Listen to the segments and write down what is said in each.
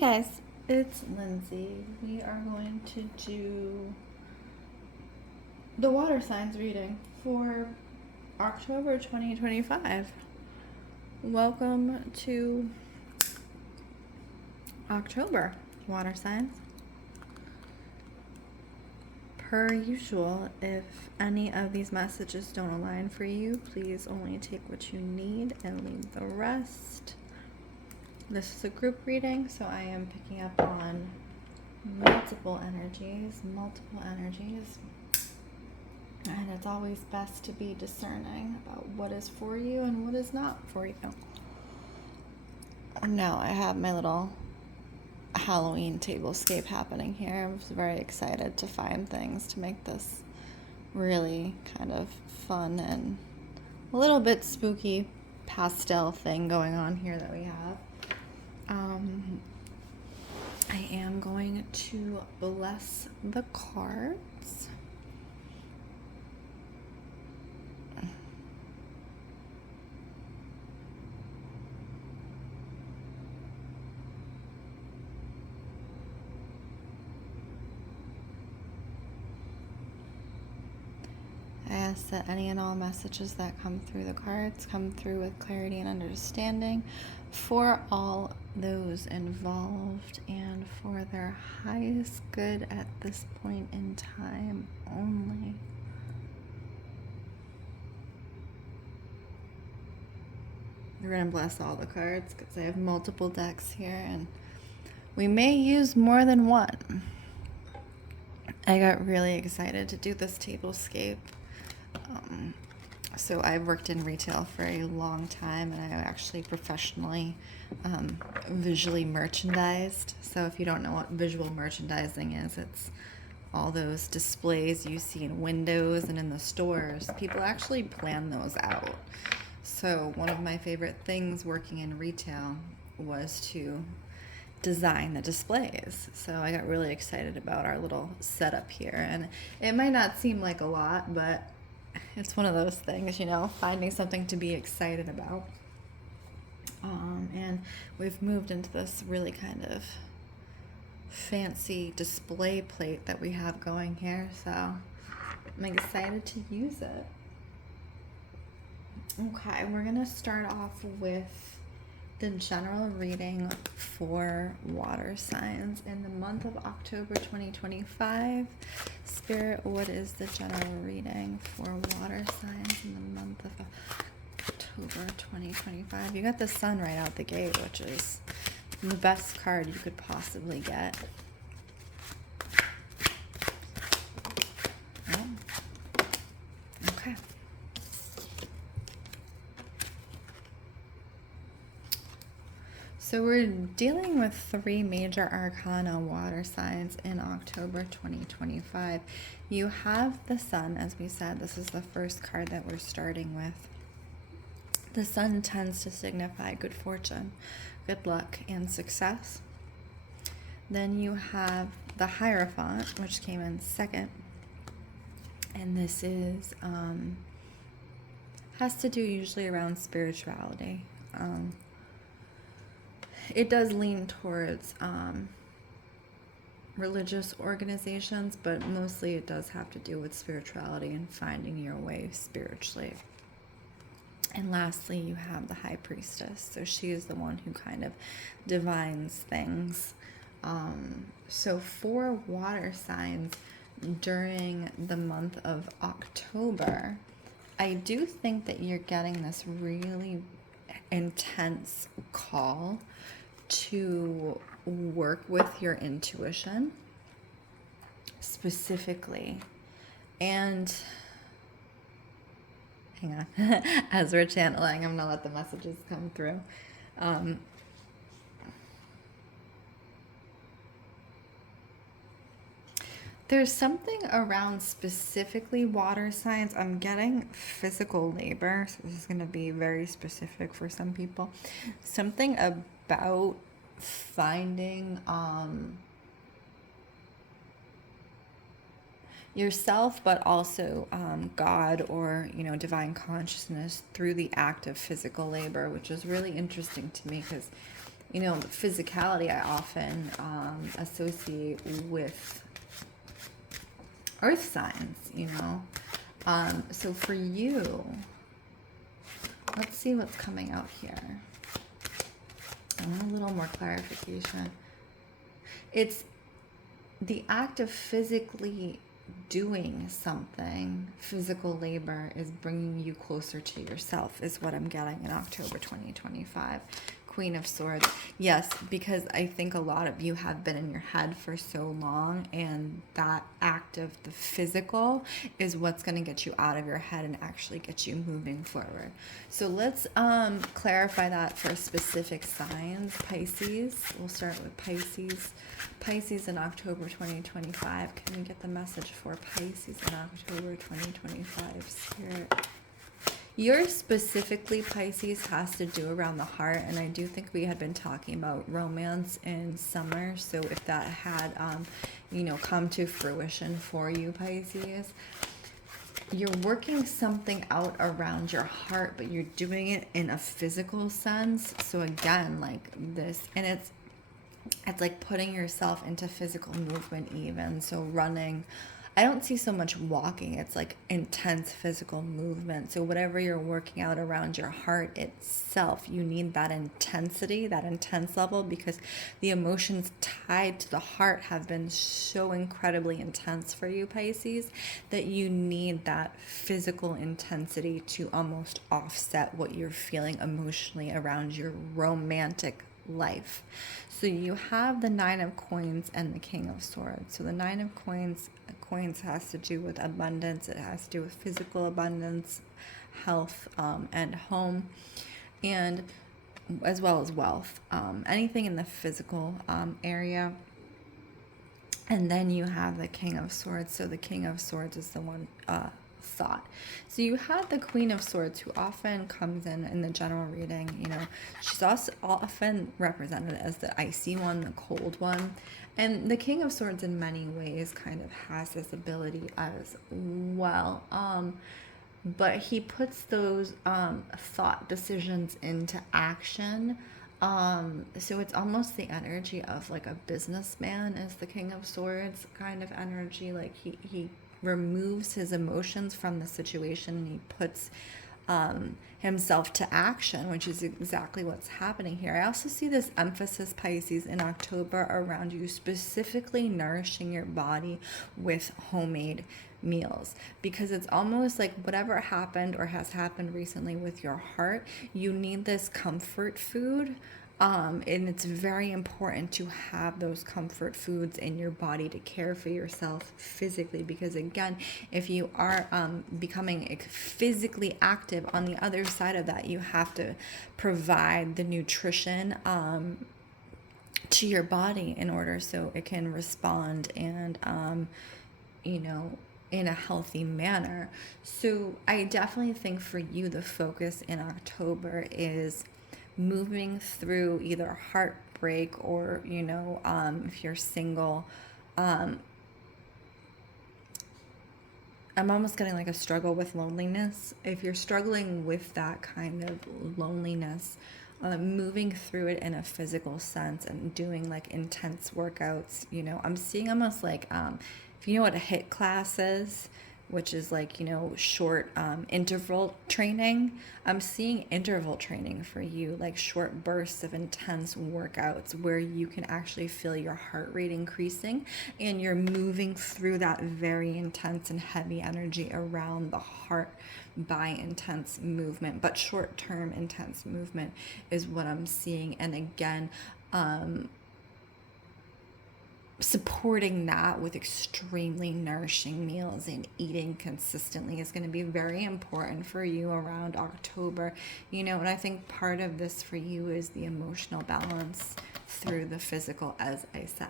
guys, it's Lindsay. We are going to do the water signs reading for October 2025. Welcome to October, water signs. Per usual, if any of these messages don't align for you, please only take what you need and leave the rest. This is a group reading, so I am picking up on multiple energies, and it's always best to be discerning about what is for you and what is not for you. Now I have my little Halloween tablescape happening here. I'm very excited to find things to make this really kind of fun and a little bit spooky pastel thing going on here that we have. I am going to bless the cards. I ask that any and all messages that come through the cards come through with clarity and understanding for all those involved and for their highest good at this point in time only. We're going to bless all the cards because I have multiple decks here and we may use more than one. I got really excited to do this tablescape. So I've worked in retail for a long time and I actually professionally visually merchandised. So if you don't know what visual merchandising is, it's all those displays you see in windows and in the stores. People actually plan those out. So one of my favorite things working in retail was to design the displays. So I got really excited about our little setup here. And it might not seem like a lot, but it's one of those things, you know, finding something to be excited about. And we've moved into this really kind of fancy display plate that we have going here. So I'm excited to use it. Okay, we're going to start off with the general reading for water signs in the month of October 2025. Spirit, what is the general reading for water signs in the month of October 2025? You got the sun right out the gate, which is the best card you could possibly get. Oh. Okay. So we're dealing with 3 major arcana water signs in October 2025. You have the sun, as we said. This is the first card that we're starting with. The sun tends to signify good fortune, good luck, and success. Then you have the Hierophant, which came in second. And this is has to do usually around spirituality. It does lean towards religious organizations, but mostly it does have to do with spirituality and finding your way spiritually. And lastly, you have the High Priestess. So she is the one who kind of divines things. So for water signs during the month of October, I do think that you're getting this really intense call to work with your intuition specifically. And hang on, as we're channeling, I'm gonna let the messages come through. There's something around specifically water signs. I'm getting physical labor, so this is going to be very specific for some people. Something about finding yourself, but also God or, you know, divine consciousness through the act of physical labor, which is really interesting to me because You know, physicality I often associate with earth signs, you know. So for you, let's see what's coming out here. I want a little more clarification. It's the act of physically doing something, physical labor, is bringing you closer to yourself, is what I'm getting in October 2025. Queen of Swords. Yes, because I think a lot of you have been in your head for so long, and that act of the physical is what's going to get you out of your head and actually get you moving forward. So let's clarify that for specific signs. Pisces. We'll start with Pisces. Pisces in October 2025. Can we get the message for Pisces in October 2025? Spirit. Your specifically, Pisces, has to do around the heart, and I do think we had been talking about romance in summer, so if that had, you know, come to fruition for you, Pisces, you're working something out around your heart, but you're doing it in a physical sense. So again, like this, and it's like putting yourself into physical movement even, so running. I don't see so much walking. It's like intense physical movement. So whatever you're working out around your heart itself, you need that intensity, that intense level, because the emotions tied to the heart have been so incredibly intense for you, Pisces, that you need that physical intensity to almost offset what you're feeling emotionally around your romantic life. So you have the Nine of Coins and the King of Swords. So the Nine of Coins has to do with abundance. It has to do with physical abundance, health, and home, and as well as wealth. Anything in the physical area. And then you have the King of Swords. So the King of Swords is the one thought. So you have the Queen of Swords, who often comes in the general reading. You know, she's also often represented as the icy one, the cold one. And the King of Swords in many ways kind of has this ability as well. But he puts those thought decisions into action. So it's almost the energy of like a businessman is the King of Swords kind of energy. Like he removes his emotions from the situation and he puts himself to action, which is exactly what's happening here. I also see this emphasis, Pisces, in October around you specifically nourishing your body with homemade meals, because it's almost like whatever happened or has happened recently with your heart, you need this comfort food. And it's very important to have those comfort foods in your body to care for yourself physically, because again, if you are becoming physically active, on the other side of that, you have to provide the nutrition to your body in order so it can respond and, you know, in a healthy manner. So I definitely think for you, the focus in October is moving through either heartbreak or, you know, if you're single, I'm almost getting like a struggle with loneliness. If you're struggling with that kind of loneliness, moving through it in a physical sense and doing like intense workouts, you know, I'm seeing almost like, if you know what a HIIT class is, which is like, you know, short interval training. I'm seeing interval training for you, like short bursts of intense workouts where you can actually feel your heart rate increasing and you're moving through that very intense and heavy energy around the heart by intense movement. But short-term intense movement is what I'm seeing. And again, supporting that with extremely nourishing meals and eating consistently is going to be very important for you around October. You know, and I think part of this for you is the emotional balance through the physical, as I said.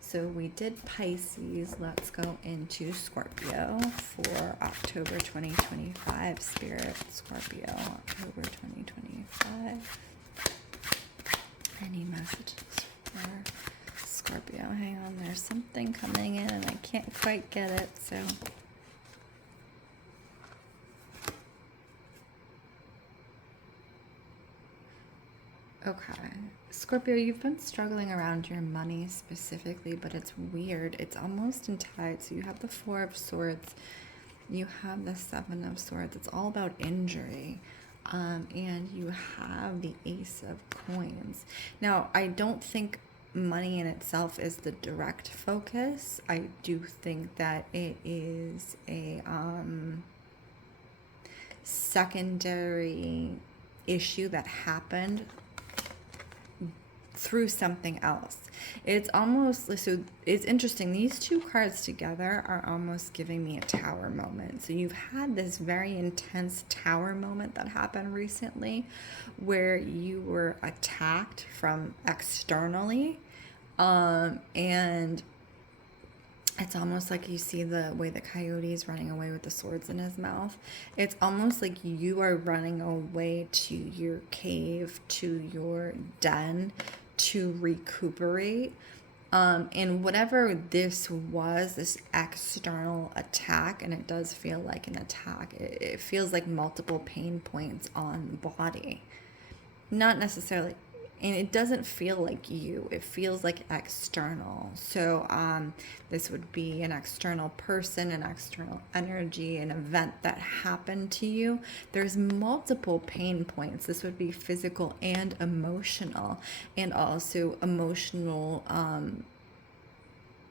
So we did Pisces. Let's go into Scorpio for October 2025. Spirit, Scorpio, October 2025. Any messages for Scorpio? Hang on, there's something coming in and I can't quite get it, so Okay. Scorpio, you've been struggling around your money specifically, but it's weird. It's almost in tied. So you have the Four of Swords, you have the Seven of Swords. It's all about injury. And you have the Ace of Coins. Now, I don't think money in itself is the direct focus. I do think that it is a secondary issue that happened through something else. It's almost, so it's interesting. These two cards together are almost giving me a tower moment. So you've had this very intense tower moment that happened recently where you were attacked from externally. And it's almost like you see the way the coyote is running away with the swords in his mouth. It's almost like you are running away to your cave, to your den, to recuperate. And whatever this was, this external attack, and it does feel like an attack, it feels like multiple pain points on the body. Not necessarily, and it doesn't feel like you, it feels like external. So this would be an external person, an external energy, an event that happened to you. There's multiple pain points. This would be physical and emotional, and also emotional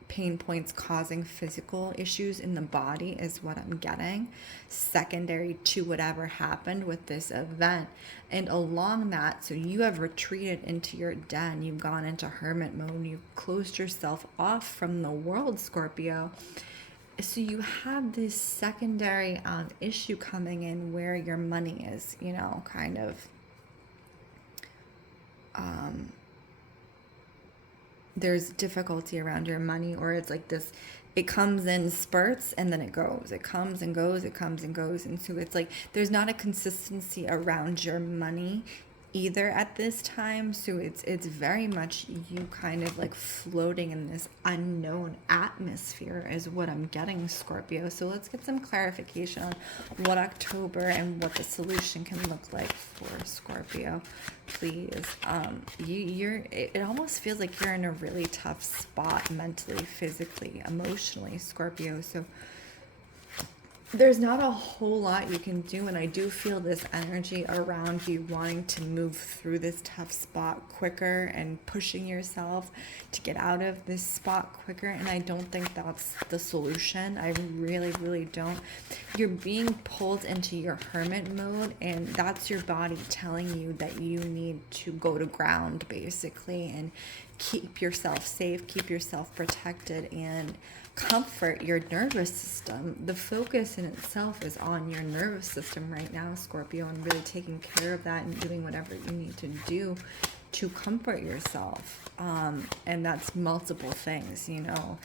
pain points causing physical issues in the body is what I'm getting, secondary to whatever happened with this event. And along that, so you have retreated into your den, you've gone into hermit mode, you've closed yourself off from the world, Scorpio. So you have this secondary issue coming in where your money is, you know, kind of there's difficulty around your money, or it's like this, it comes in spurts and then it goes, it comes and goes, it comes and goes. And so it's like there's not a consistency around your money either at this time. So it's very much you kind of like floating in this unknown atmosphere is what I'm getting, Scorpio. So let's get some clarification on what October and what the solution can look like for Scorpio, please. It almost feels like you're in a really tough spot mentally, physically, emotionally, Scorpio. So there's not a whole lot you can do, and I do feel this energy around you wanting to move through this tough spot quicker and pushing yourself to get out of this spot quicker, and I don't think that's the solution. I really, really don't. You're being pulled into your hermit mode, and that's your body telling you that you need to go to ground, basically, and keep yourself safe, keep yourself protected, and comfort your nervous system. The focus in itself is on your nervous system right now, Scorpio, and really taking care of that and doing whatever you need to do to comfort yourself. And that's multiple things, you know,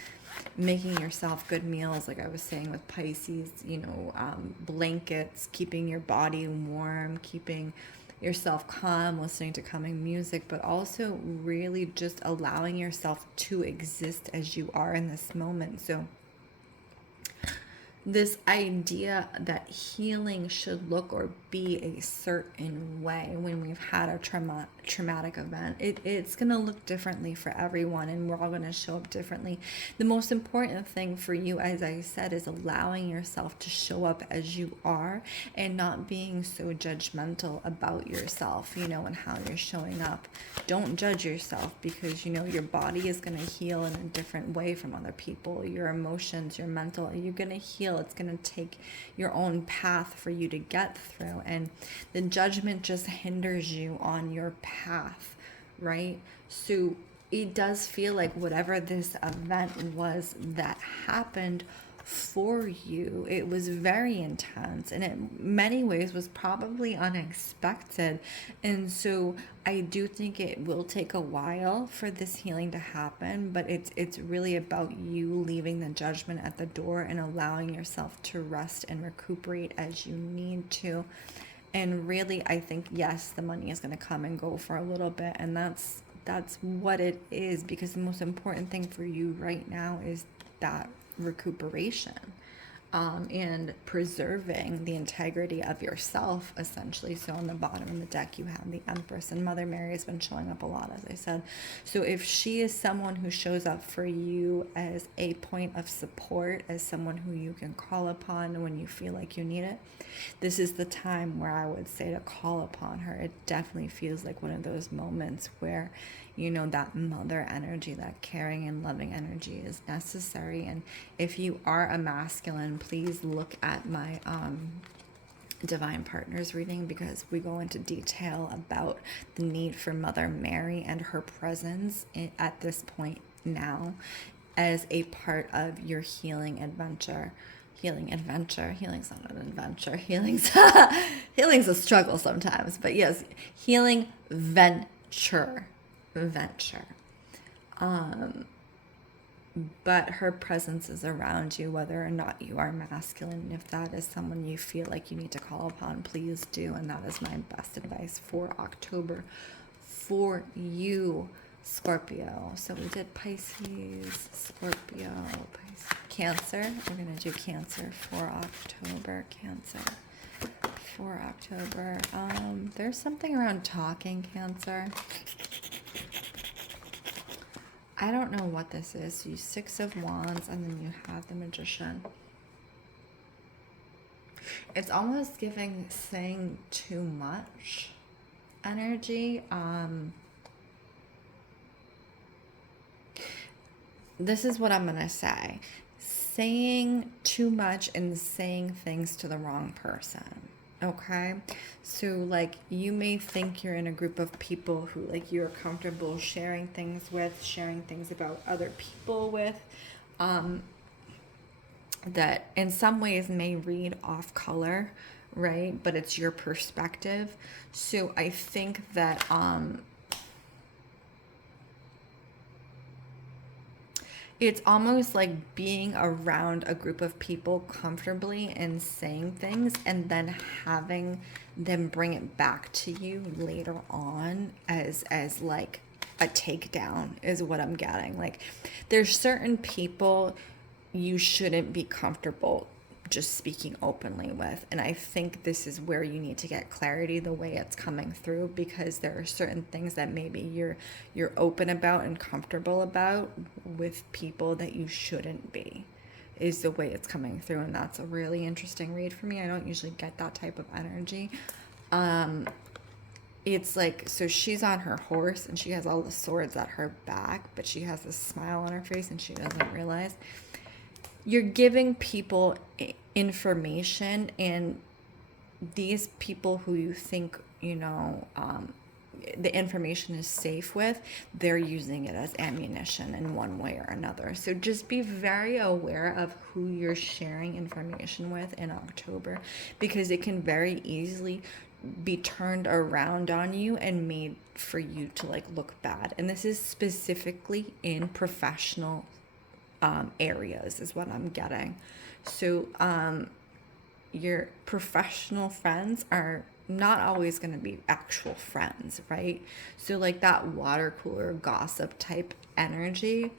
making yourself good meals, like I was saying with Pisces, you know, blankets, keeping your body warm, keeping yourself calm, listening to calming music, but also really just allowing yourself to exist as you are in this moment. So this idea that healing should look or be a certain way when we've had a traumatic event, it's going to look differently for everyone, and we're all going to show up differently. The most important thing for you, as I said, is allowing yourself to show up as you are and not being so judgmental about yourself, you know, and how you're showing up. Don't judge yourself, because, you know, your body is going to heal in a different way from other people. Your emotions, your mental, you're going to heal. It's going to take your own path for you to get through, and the judgment just hinders you on your path, right? So it does feel like whatever this event was that happened for you, it was very intense, and in many ways was probably unexpected. And so I do think it will take a while for this healing to happen, but it's really about you leaving the judgment at the door and allowing yourself to rest and recuperate as you need to. And really, I think, yes, the money is going to come and go for a little bit, and that's what it is, because the most important thing for you right now is that recuperation. and preserving the integrity of yourself, essentially. So on the bottom of the deck, you have the Empress, and Mother Mary has been showing up a lot, as I said. So if she is someone who shows up for you as a point of support, as someone who you can call upon when you feel like you need it, this is the time where I would say to call upon her. It definitely feels like one of those moments where, you know, that mother energy, that caring and loving energy is necessary. And if you are a masculine, please look at my Divine Partners reading, because we go into detail about the need for Mother Mary and her presence at this point now as a part of your healing adventure. Healing's not an adventure. Healing's a struggle sometimes, but yes, healing venture. But her presence is around you, whether or not you are masculine. If that is someone you feel like you need to call upon, please do. And that is my best advice for October for you, Scorpio. So we did Pisces, Scorpio, Pisces, Cancer. We're going to do Cancer for October. Cancer for October. There's something around talking, Cancer. I don't know what this is. You 6 of Wands, and then you have the Magician. It's almost giving saying too much energy. This is what I'm going to say. Saying too much and saying things to the wrong person. Okay, so like you may think you're in a group of people who like you're comfortable sharing things with, sharing things about other people with, that in some ways may read off color, right? But it's your perspective. So I think that it's almost like being around a group of people comfortably and saying things and then having them bring it back to you later on as like a takedown is what I'm getting. Like there's certain people you shouldn't be comfortable just speaking openly with. And I think this is where you need to get clarity the way it's coming through, because there are certain things that maybe you're open about and comfortable about with people that you shouldn't be, is the way it's coming through. And that's a really interesting read for me. I don't usually get that type of energy. It's like, so she's on her horse and she has all the swords at her back, but she has a smile on her face and she doesn't realize. You're giving people information, and these people who you think, you know, the information is safe with, they're using it as ammunition in one way or another. So just be very aware of who you're sharing information with in October, because it can very easily be turned around on you and made for you to like look bad. And this is specifically in professional areas is what I'm getting. So your professional friends are not always going to be actual friends, right? So like that water cooler gossip type energy,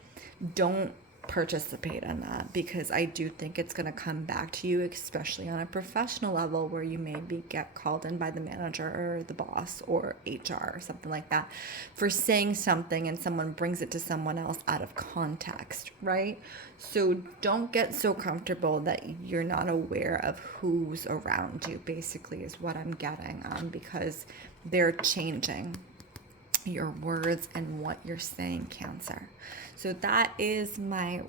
don't participate in that, because I do think it's going to come back to you, especially on a professional level where you maybe get called in by the manager or the boss or HR or something like that for saying something and someone brings it to someone else out of context, right? So don't get so comfortable that you're not aware of who's around you, basically is what I'm getting, because they're changing your words and what you're saying, Cancer. So that is my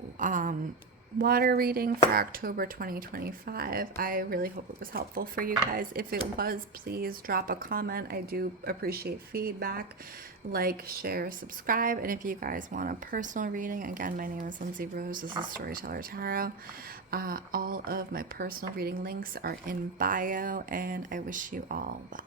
water reading for October 2025. I really hope it was helpful for you guys. If it was, please drop a comment. I do appreciate feedback. Like, share, subscribe. And if you guys want a personal reading, again, my name is Lindsey Rose. This is Storyteller Tarot. All of my personal reading links are in bio, and I wish you all well.